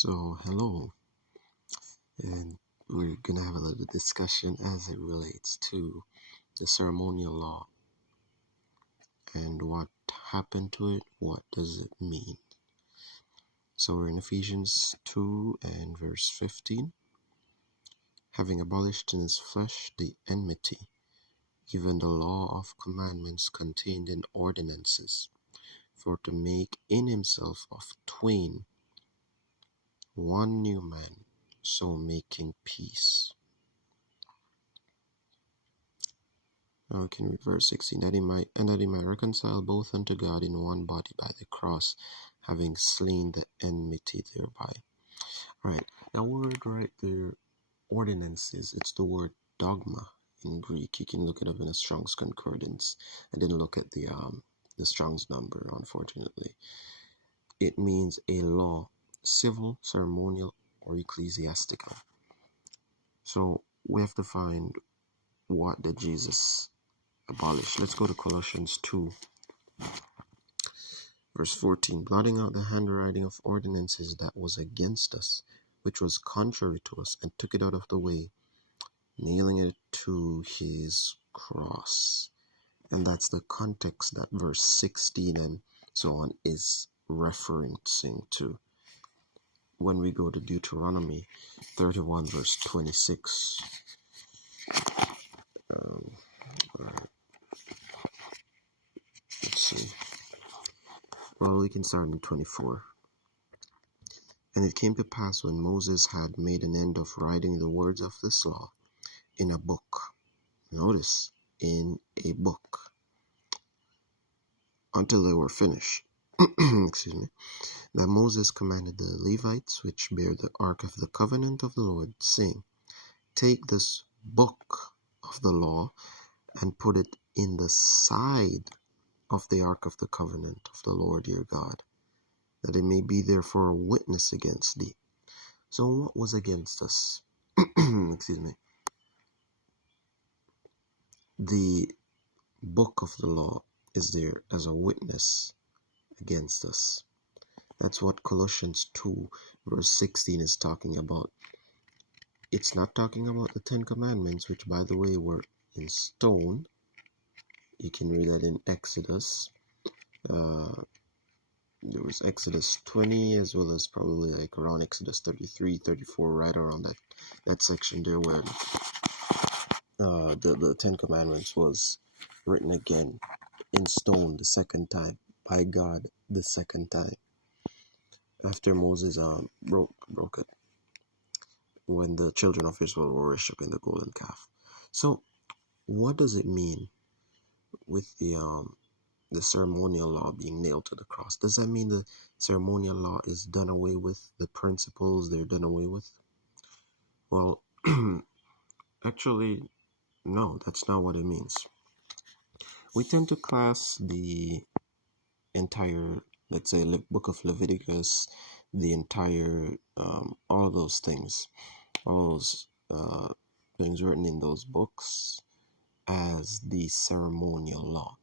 Hello, and we're gonna have a little discussion as it relates to the ceremonial law and what happened to it. What does it mean? So we're in Ephesians 2 and verse 15. Having abolished in his flesh the enmity, even the law of commandments contained in ordinances, for to make in himself of twain one new man, so making peace. Now we can read verse 16, that he might reconcile both unto God in one body by the cross, having slain the enmity thereby. Right, that word right there, ordinances, it's the word dogma in Greek. You can look it up in a Strong's Concordance. I didn't look at the Strong's number, unfortunately. It means a law, civil, ceremonial, or ecclesiastical. So we have to find what did Jesus abolish. Let's go to Colossians 2. Verse 14, blotting out the handwriting of ordinances that was against us, which was contrary to us, and took it out of the way, nailing it to his cross. And that's the context that verse 16 and so on is referencing to. When we go to Deuteronomy 31, verse 26. Let's see. Well, we can start in 24. And it came to pass when Moses had made an end of writing the words of this law in a book. Notice, in a book, until they were finished. Excuse me. That Moses commanded the Levites, which bear the ark of the covenant of the Lord, saying, take this book of the law and put it in the side of the ark of the covenant of the Lord your God, that it may be there for a witness against thee. So what was against us? Excuse me. The book of the law is there as a witness against us. That's what Colossians 2 verse 16 is talking about. It's not talking about the 10 commandments, which by the way were in stone. You can read that in Exodus. There was Exodus 20 as well as probably like around Exodus 33, 34, right around that section there where the 10 commandments was written again in stone the second time by God the second time after Moses broke it when the children of Israel were worshiping the golden calf. So what does it mean with the ceremonial law being nailed to the cross? Does that mean the ceremonial law is done away with, the principles they're done away with? Well, actually, no, that's not what it means. We tend to class the entire, let's say, book of Leviticus, the entire, all those things, all those things written in those books as the ceremonial law.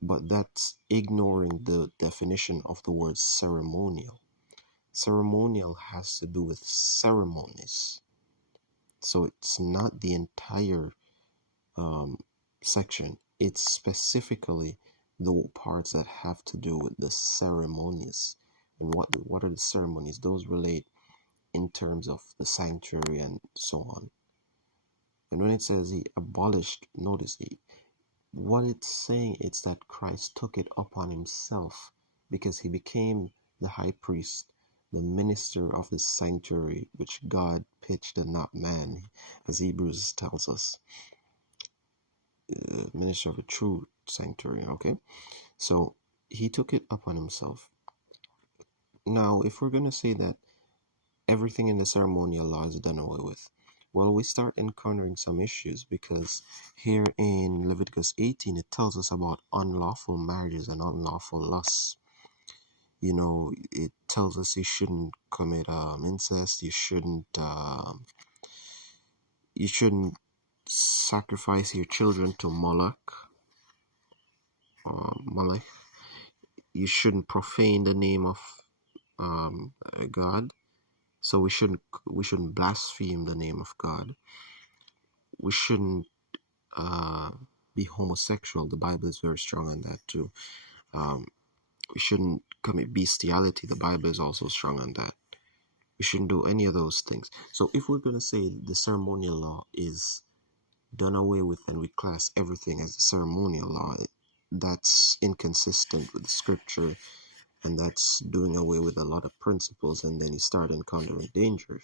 But that's ignoring the definition of the word ceremonial. Ceremonial has to do with ceremonies. So it's not the entire section. It's specifically the parts that have to do with the ceremonies. And what are the ceremonies? Those relate in terms of the sanctuary and so on. And when it says he abolished, notice what it's saying is that Christ took it upon himself because he became the high priest, the minister of the sanctuary, which God pitched and not man, as Hebrews tells us. Minister of a true sanctuary, okay? So he took it upon himself. Now, if we're going to say that everything in the ceremonial law is done away with, well, we start encountering some issues because here in Leviticus 18, it tells us about unlawful marriages and unlawful lusts. You know, it tells us you shouldn't commit incest, you shouldn't sacrifice your children to Moloch, you shouldn't profane the name of God, So we shouldn't blaspheme the name of God. We shouldn't be homosexual. The Bible is very strong on that too. Um, we shouldn't commit bestiality. The Bible is also strong on that. We shouldn't do any of those things. So if we're going to say the ceremonial law is done away with and we class everything as a ceremonial law, that's inconsistent with the scripture, and that's doing away with a lot of principles, and then you start encountering danger,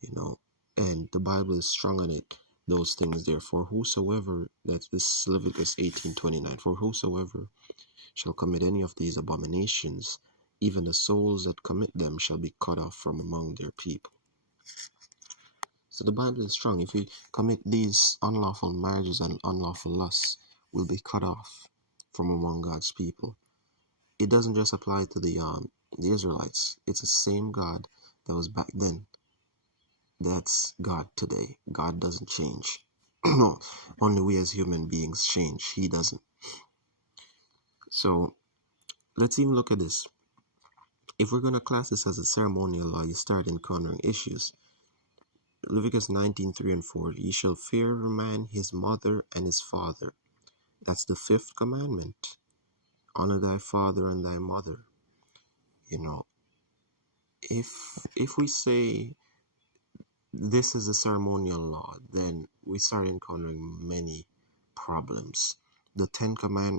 you know. And the Bible is strong on it, those things there. For whosoever, that's this Leviticus 18:29, for whosoever shall commit any of these abominations, even the souls that commit them shall be cut off from among their people. So the Bible is strong. If you commit these unlawful marriages and unlawful lusts, will be cut off from among God's people. It doesn't just apply to the Israelites. It's the same God that was back then. That's God today. God doesn't change. No, only we as human beings change. He doesn't. So let's even look at this. If we're going to class this as a ceremonial law, you start encountering issues. Leviticus 19:3 and 4. Ye shall fear a man his mother and his father. That's the fifth commandment. Honor thy father and thy mother. You know, if we say this is a ceremonial law, then we start encountering many problems. The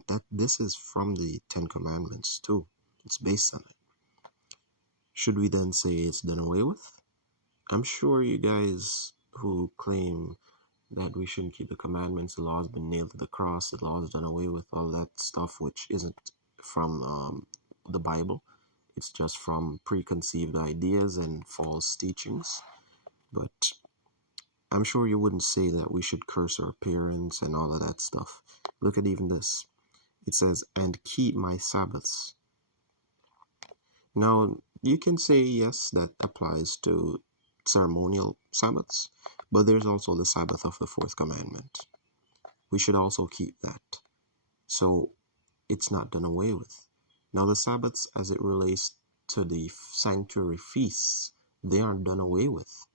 that this is from the Ten Commandments too. It's based on it. Should we then say it's done away with? I'm sure you guys who claim that we shouldn't keep the commandments, the law has been nailed to the cross, the law is done away with, all that stuff, which isn't from the Bible. It's just from preconceived ideas and false teachings. But I'm sure you wouldn't say that we should curse our parents and all of that stuff. Look at even this. It says, and keep my Sabbaths. Now, you can say, yes, that applies to ceremonial Sabbaths, but there's also the Sabbath of the fourth commandment. We should also keep that. So it's not done away with. Now, the Sabbaths, as it relates to the sanctuary feasts, they aren't done away with.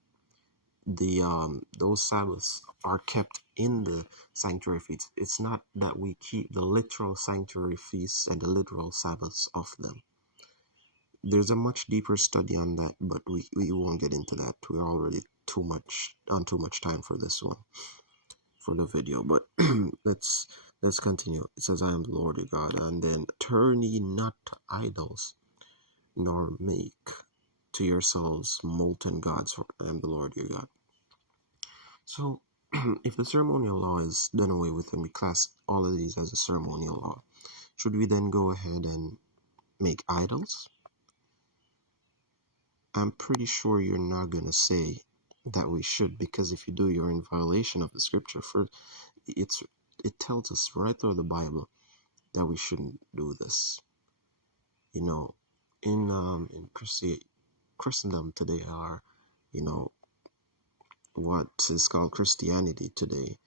Those Sabbaths are kept in the sanctuary feasts. It's not that we keep the literal sanctuary feasts and the literal Sabbaths of them. There's a much deeper study on that, but we won't get into that. We're already too much time for this one, for the video. But let's continue. It says, I am the Lord your God, and then turn ye not to idols, nor make to yourselves molten gods, for I am the Lord your God. So if the ceremonial law is done away with and we class all of these as a ceremonial law, should we then go ahead and make idols? I'm pretty sure you're not going to say that we should, because if you do, you're in violation of the scripture. It tells us right through the Bible that we shouldn't do this. You know, in Christendom today, are, you know, what is called Christianity today,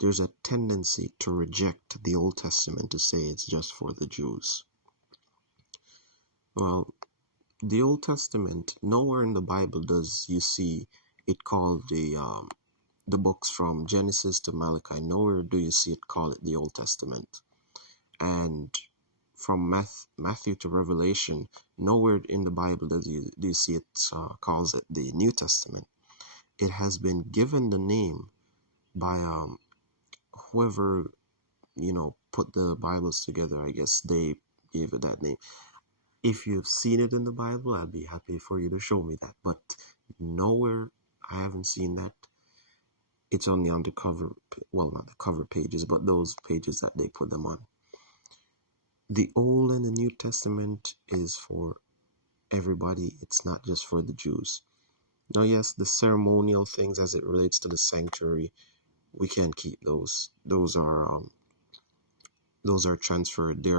there's a tendency to reject the Old Testament, to say it's just for the Jews. Well, the Old Testament, nowhere in the Bible does you see it called the books from Genesis to Malachi. Nowhere do you see it call it the Old Testament. And from Matthew to Revelation, nowhere in the Bible do you see it calls it the New Testament. It has been given the name by whoever, you know, put the Bibles together. I guess they gave it that name. If you've seen it in the Bible, I'd be happy for you to show me that. But nowhere, I haven't seen that. It's only on the cover, well, not the cover pages, but those pages that they put them on. The Old and the New Testament is for everybody. It's not just for the Jews. Now, yes, the ceremonial things as it relates to the sanctuary, we can't keep those. Those are transferred. They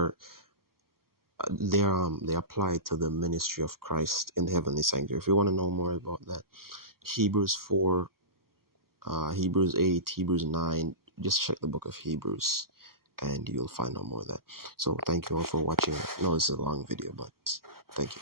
apply to the ministry of Christ in the heavenly sanctuary. If you want to know more about that, Hebrews 4, Hebrews 8, Hebrews 9, just check the book of Hebrews and you'll find out more of that. So thank you all for watching. I know this is a long video, but thank you.